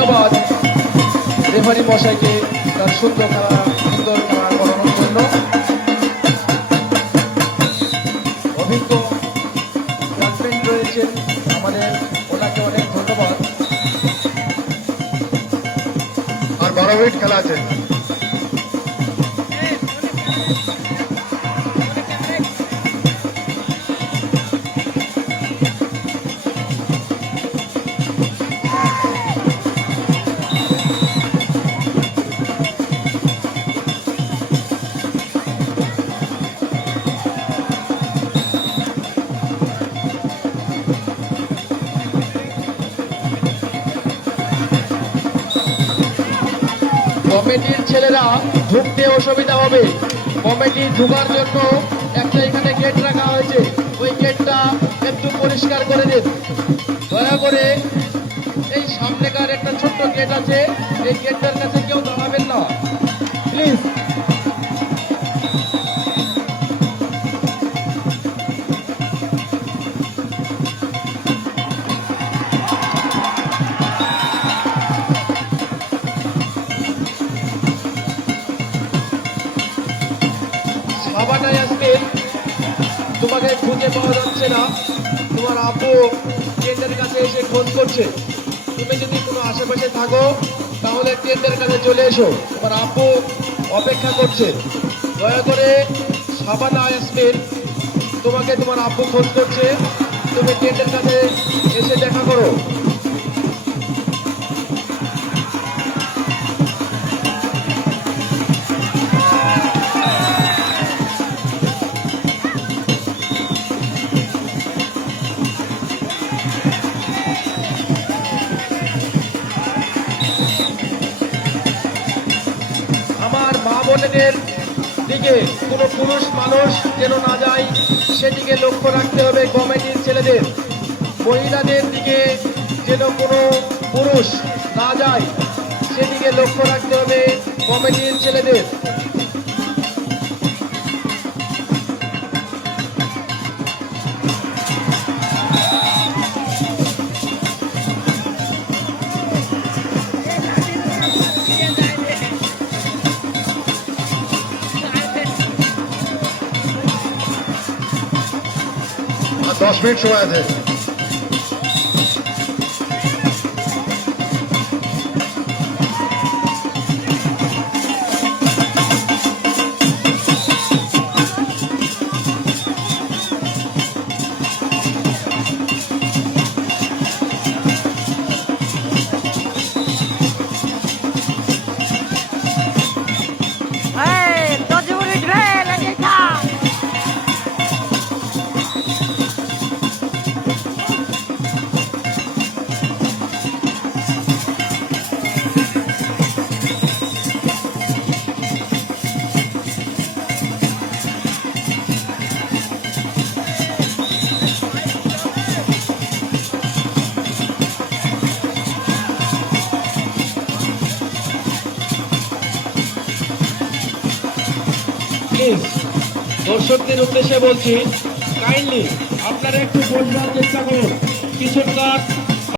ধন্যবাদ রেফারি মশাইকে তার সুন্দর খেলা করানোর জন্য। অভিজ্ঞ ক্যাপ্টেন রয়েছেন আমাদের, ওনাকে অনেক ধন্যবাদ। আর 12 মিনিট খেলা আছে। কমিটির ছেলেরা ঢুকতে অসুবিধা হবে। কমিটি ঢুকার জন্য একটা এখানে গেট রাখা হয়েছে, ওই গেটটা একটু পরিষ্কার করে দিন দয়া করে। এই সামনেকার একটা ছোট্ট গেট আছে, এই গেটটার কাছে কেউ দাঁড়াবেন না প্লিজ। সাবানায় আসবে, তোমাকে খুঁজে পাওয়া যাচ্ছে না। তোমার আব্বু গেটের কাছে এসে খোঁজ করছে। তুমি যদি কোনো আশেপাশে থাকো তাহলে গেটের কাছে চলে এসো, তোমার আব্বু অপেক্ষা করছে। দয়া করে সাবানা ইয়াসমিন, তোমাকে তোমার আব্বু খোঁজ করছে, তুমি গেটের কাছে এসে দেখা করো। 'বোনেদের দিকে কোনো পুরুষ মানুষ যেন না যায় সেদিকে লক্ষ্য রাখতে হবে কমিটির ছেলেদের। মহিলাদের দিকে যেন কোনো পুরুষ না যায় সেদিকে লক্ষ্য রাখতে হবে কমিটির ছেলেদের। আর 10 মিনিট সময় আছে। দর্শকদের উদ্দেশ্যে বলছি, কাইন্ডলি আপনারা একটু বসবার চেষ্টা করুন, কিছুক্ষণ